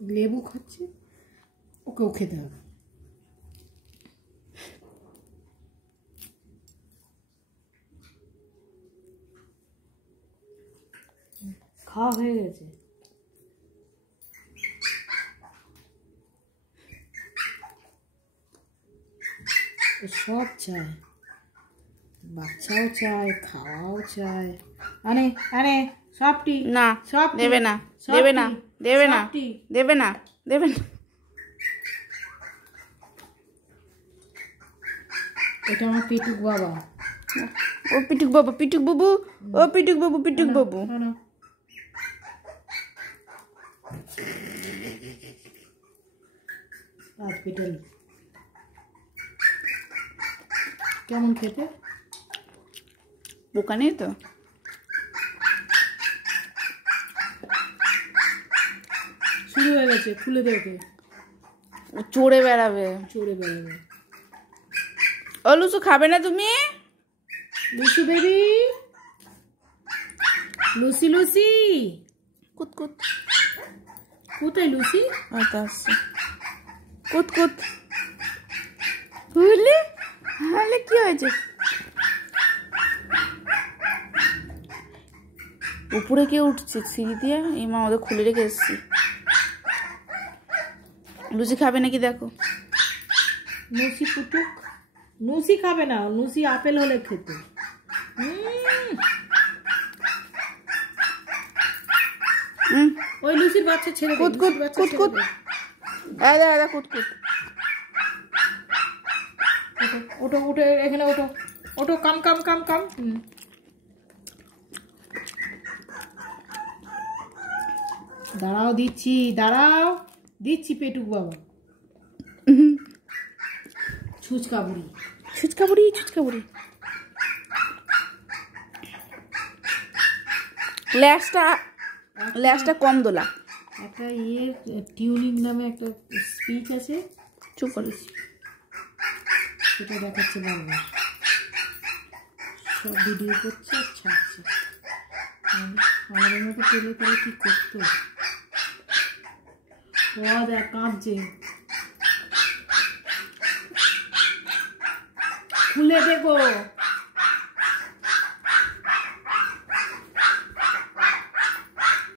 লেবু খাচ্ছে, ওকেও খেতে হবে। খাওয়া হয়ে গেছে। সব চায়, বাচ্চাও চায়, খাওয়াও চায়। আরে আরে সবটি না, সব দেবে না, দেবে না, দেবে না, দেবে না, দেবে না। এটা আমার পিটুক বাবা। ও পিটুক বাবু, পিটুক বাবু, ও পিটুক বাবু, পিটুক বাবু। কেমন খেতে? পোকা নেই তো? শুরু হয়ে গেছে, খুলে দেবে। চড়ে বেড়াবে, চড়ে বেড়াবে। ও লুসু, খাবে না তুমি? লুসি বেবি, লুসি লুসি, কুত কুত। কোথায় লুসি? হয়তো আসছে। কুত কুত। বুঝলি? তাহলে কি হয়েছে? উপরে কে উঠছে সিঁড়ি দিয়ে? এই মা ওদের খুলে রেখে এসছি। লুচি খাবে নাকি দেখো। লুসি পুটুক, লুসি খাবে না, লুসি আপেল হলে খেতে। ওই লুসির বাচ্চা ছেড়ে দে, কুত কুত কুত কুত। আদা আদা কুত কুত। ওটো ওটো এখানে ওটো, ওটো কাম কাম কাম কাম। দাঁড়াও দিচ্ছি, দাঁড়াও দিচ্ছি পেটুক বাবা। ছুচকা বুড়ি, ছুচকা বুড়ি, ছুচকা বুড়ি। ল্যাসটা কম দোলা। একটা টিউনিং নামে একটা স্পিচ আছে, চুপ করে সেটা দেখাচ্ছে বারবার, সব ভিডিও করছে আর ছাড়ছে। আমাদের মতো পেলে তাহলে কি করতো? ও দেখ কাঁদছে, খুলে দেখো।